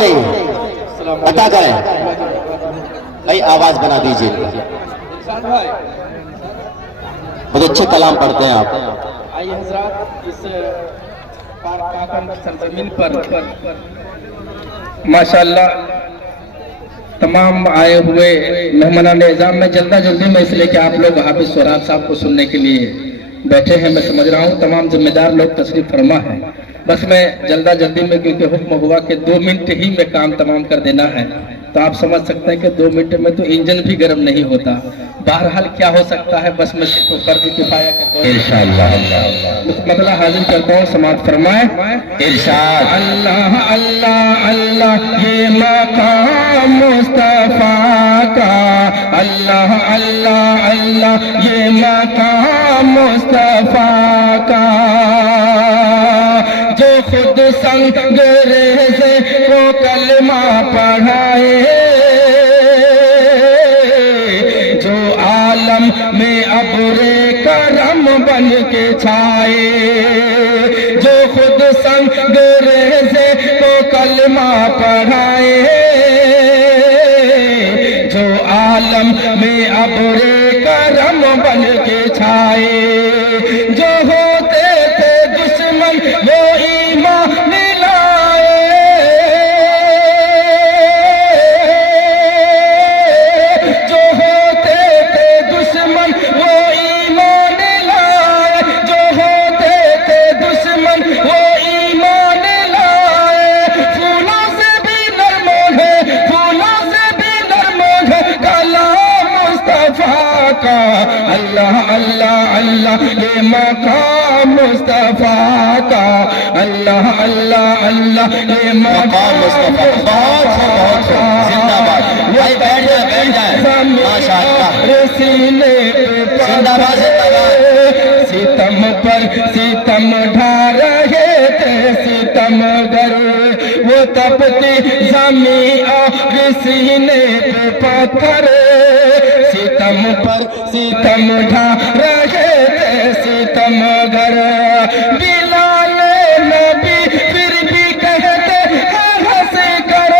नहीं बता जाए, भाई आवाज बना दीजिए। बहुत अच्छे कलाम पढ़ते हैं आप। आइए हजरात, इस सरजमीन पर माशाअल्लाह तमाम आए हुए मेहमानान निजाम में जल्दी में इसलिए कि आप लोग हाफिज स्वराज साहब को सुनने के लिए बैठे हैं, मैं समझ रहा हूँ। तमाम जिम्मेदार लोग तशरीफ फरमा है। बस मैं जल्दी में, क्योंकि हुक्म हुआ कि 2 मिनट ही में काम तमाम कर देना है, तो आप समझ सकते हैं कि 2 मिनट में तो इंजन भी गर्म नहीं होता। बहरहाल क्या हो सकता है, बस मैं सिर्फ फर्ज किफाया के इंशाअल्लाह मतलब हाजिर करता हूँ। समाअत फरमाए इरशाद। अल्लाह अल्लाह अल्लाह ये मकाम मुस्तफा का, अल्लाह अल्लाह अल्लाह ये मकाम मुस्तफा का, जो खुद संग रेज़े को कलमा पढ़ाए, जो आलम में अब्रे करम बन के छाए, जो खुद संग रेज़े को कलमा पढ़ाए, जो आलम में अब्रे करम बन के छाए, जो होते थे दुश्मन वो ईमान लाए, जो होते थे दुश्मन वो ईमान लाए, जो होते थे दुश्मन वो ईमान लाए, फूलों से भी नरम है, फूलों से भी नरम है कलाम मुस्तफा का, अल्लाह अल्लाह अल्लाह ये मकाम मुस्तफा का, अल्लाह अल्लाह अल्लाह ये मकाम मुस्तफा। बहुत जिंदाबाद भाई, बैठ जाए माशाअल्लाह। सीने पे जिंदाबाद सितम पर सितम ढा रहे थे सितमगर, वो तपती जमी और सीने पे पत्थर, सितम पर सितम ढा रहे थे सितमगर, बिलाल नबी फिर भी कहते हैं हंस कर,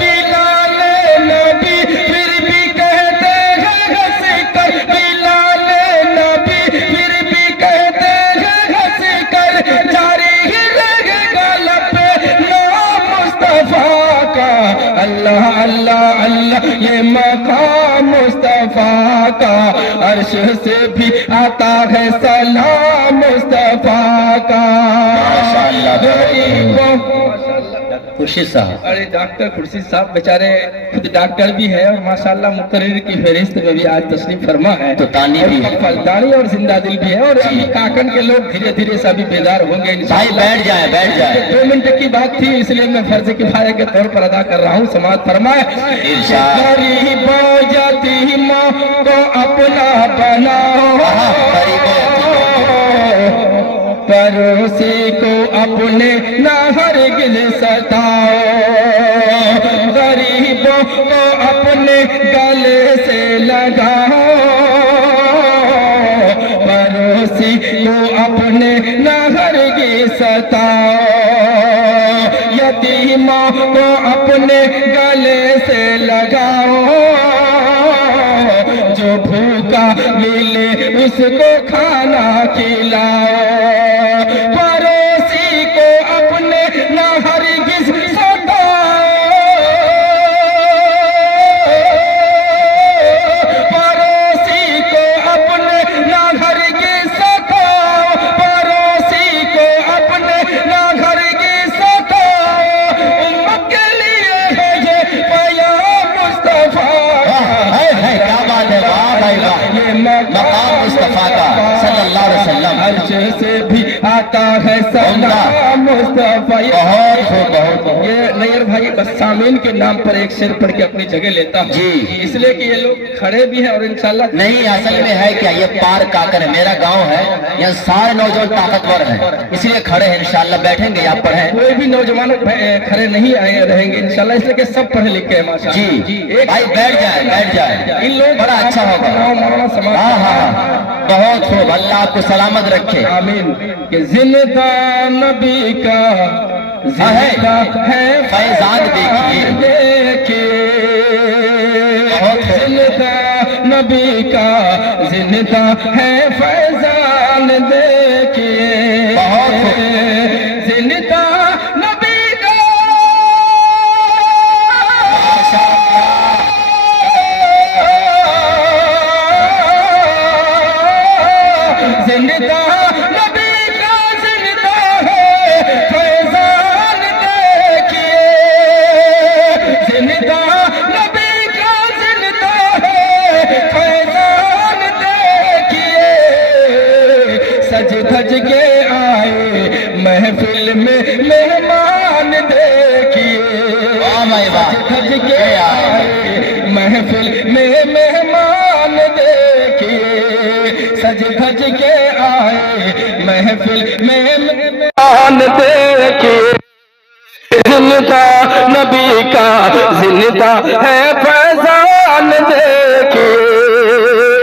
बिलाल नबी फिर भी कहते हैं हंस कर, बिलाल नबी फिर भी कहते हैं हंस कर, जारी ही रहेगा लपे नाम मुस्तफा का, अल्लाह अल्लाह अल्लाह ये मकाम मुस्तफा का, अर्श से भी आता है सलाम मुस्तफा का। खुर्शीद साहब, अरे डॉक्टर खुर्शीद साहब बेचारे खुद डॉक्टर भी है और माशाल्लाह मुकर्रिर की फहरिस्त में भी आज तशरीफ फरमा है, तो दानी भी है, फलदानी और जिंदा दिल भी है। और काकन के लोग धीरे धीरे सभी बेदार होंगे। भाई बैठ जाए 2 मिनट की बात थी, इसलिए मैं फर्ज किफाया के तौर पर अदा कर रहा हूँ। समाअत फरमाए जाती माँ को अपना बनाओ, पड़ोसी को अपने ना हरगिज़ सताओ, गरीबों को अपने गले से लगाओ, पड़ोसी को अपने ना हरगिज़ सताओ, यतीमों को अपने गले से लगाओ, जो भूखा मिले उसको खाना खिलाओ, पड़ोसी को अपने ना हरगिज़ सताओ, पड़ोसी को अपने ना हरगिज़ सताओ, पड़ोसी को अपने ना हरगिज़ सताओ, उम्मत के लिए है ये पैगाम मुस्तफा। क्या बात है, वाह भाई वाह, ये मकाम मुस्तफा का सल्लल्लाहु अलैहि वसल्लम, अर्श से भी आता है सलाम मुस्तफा। बहुत ये नैयर भाई कि बस सामीन के नाम पर एक शेर पढ़ के अपनी जगह लेता हूं। जी। इसलिए कि ये लोग खड़े भी हैं और इंशाल्लाह नहीं, असल में है क्या, ये पार काकर है, मेरा गांव है, यहाँ सारे नौजवान ताकतवर हैं, इसलिए खड़े हैं। इंशाल्लाह बैठेंगे, आप पढ़ें। कोई भी नौजवान खड़े नहीं आए रहेंगे इंशाल्लाह, इसलिए कि सब पढ़े लिखे हैं माशाल्लाह। जी भाई, बैठ जाए बैठ जाए, इन लोग बड़ा अच्छा होगा। मौलाना समाज। हाँ हाँ, बहुत खूब, अल्लाह आपको सलामत रखे। आमीन। कि जिंदा नबी का जिंदा है फैजान देखिए, जिंदा नबी का जिंदा है फैजान देखिए, बहुत जिंदा नबी का जिंदा नबी का जिंदा है फैजान देखिए, जिंदा नबी का जिंदा है फैजान देखिए, सज धज के आए महफिल में मेहमान देखिए, सज धज के आए महफिल में मेहमान देखिए, सज धज के आए महफिल में मेहमान देखिए, जिंदा नबी का जिंदा है फैजान देखिए।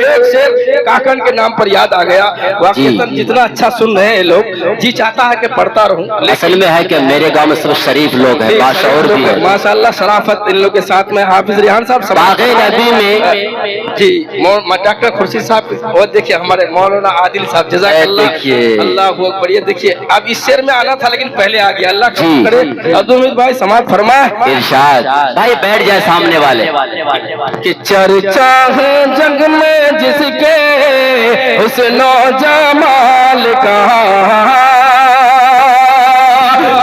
एक शेर काकन के नाम पर याद आ गया। वाकई जितना अच्छा सुन रहे हैं लोग, जी चाहता है कि पढ़ता रहूं। असल में है कि मेरे गांव में सब शरीफ लोग हैं, बाशऊर भी है माशाल्लाह, शराफत इन लोग के साथ में हाफिज रिहान साहब बाग़े नबी में। जी, डॉक्टर खुर्शीद साहब, और देखिए हमारे मौलाना आदिल साहब, जज़ाकल्लाह, देखिए अल्लाह अकबर। ये देखिए, अब इस शेर में आना था लेकिन पहले आ गया। अल्लाह करे। अब्दुल हमीद भाई समाज फरमाए। इरशाद भाई, बैठ जाए सामने वाले। कि चर्चा है जग में जिसके हुस्नो जमाल का,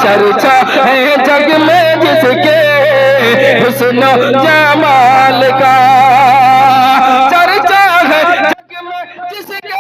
चर्चा है जग में जिसके हुस्नो जमाल का, चर्चा है जग में जिसके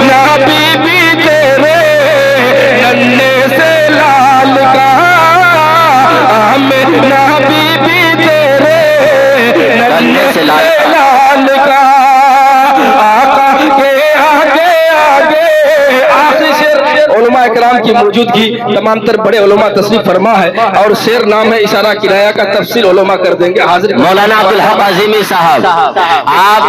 ना बीबी तेरे नन्हे से लाल का, हमें ना बीबी तेरे नन्हे से लाल का, आका के आगे आगे। आखिरी शेर उलमा इकराम की मौजूदगी, तमाम तर बड़े उलमा तस्रीफ फरमा है और शेर नाम है इशारा किराया का, तफसील उलमा कर देंगे। हाजिर मौलाना अब्दुल हक आज़मी साहब, आप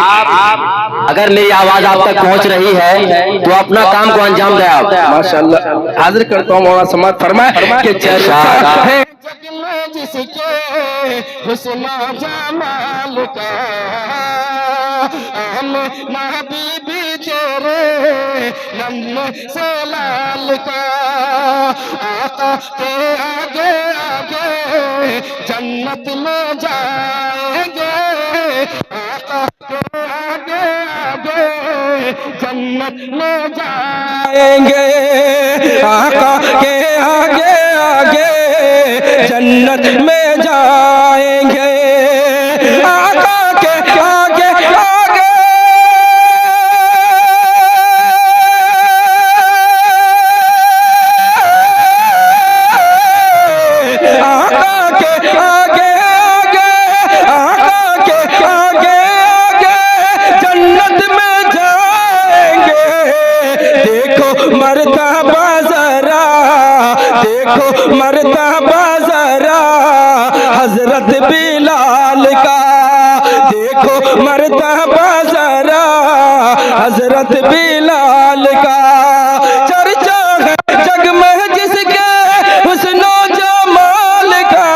अगर मेरी आवाज आप तक पहुंच रही है तो अपना काम को अंजाम दें आप। माशाल्लाह, हाजिर करता हूँ मौलाना समाज फरमाए कि चर्चा है जग में जिसके हुस्न जमाल का, ना बीबी तेरे नन्हे से लाल का, आका के आगे आगे जन्नत में जाएंगे, आका के आगे आगे जन्नत में जाएंगे, आका के आगे आगे जन्नत में जाएंगे, आका के आगे आगे। आका के आगे आगे, आका के आगे आगे जन्नत में जाएंगे। देखो मर्तबा जरा, देखो मर्तबा जरा हजरत बिलाल का, देखो मर्तबा जरा हजरत बिलाल का, चर्चा है जग में जिसके हुस्नो जमाल का,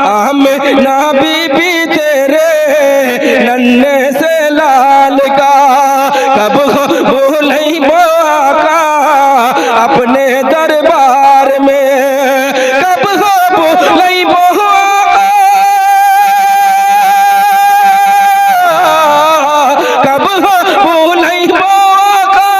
हमें ना बीबी तेरे नन्हे से लाल का, कब हो नहीं मौका अपने दरबार में, कब हो नहीं मौका, कब हो नहीं मौका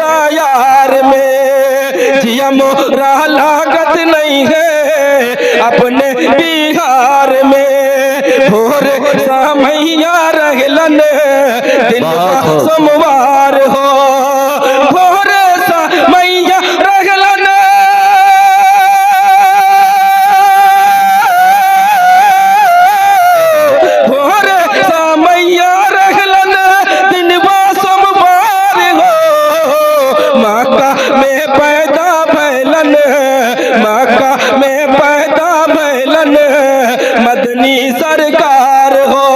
बेटा यार में, जिया मोरा लागत नहीं है अपने बिहार में। भोर समैया रहलन दिन सोमवार हो, भोर समैया रहलन भोर समैया रहलन दिन सोमवार हो। मक्का में पैदा भैलन, मक्का में पैदा भैलन मदनी सरकार हो,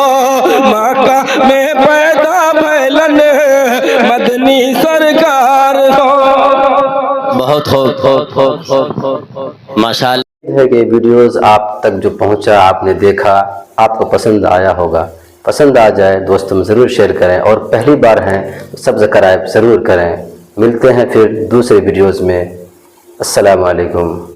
मक्का में पैदा भैलन मदनी सरकार हो। बहुत माशाल्लाह है कि वीडियोस आप तक जो पहुंचा, आपने देखा, आपको पसंद आया होगा। पसंद आ जाए दोस्तों में ज़रूर शेयर करें, और पहली बार हैं तो सब्सक्राइब ज़रूर करें। मिलते हैं फिर दूसरे वीडियोस में। अस्सलाम वालेकुम।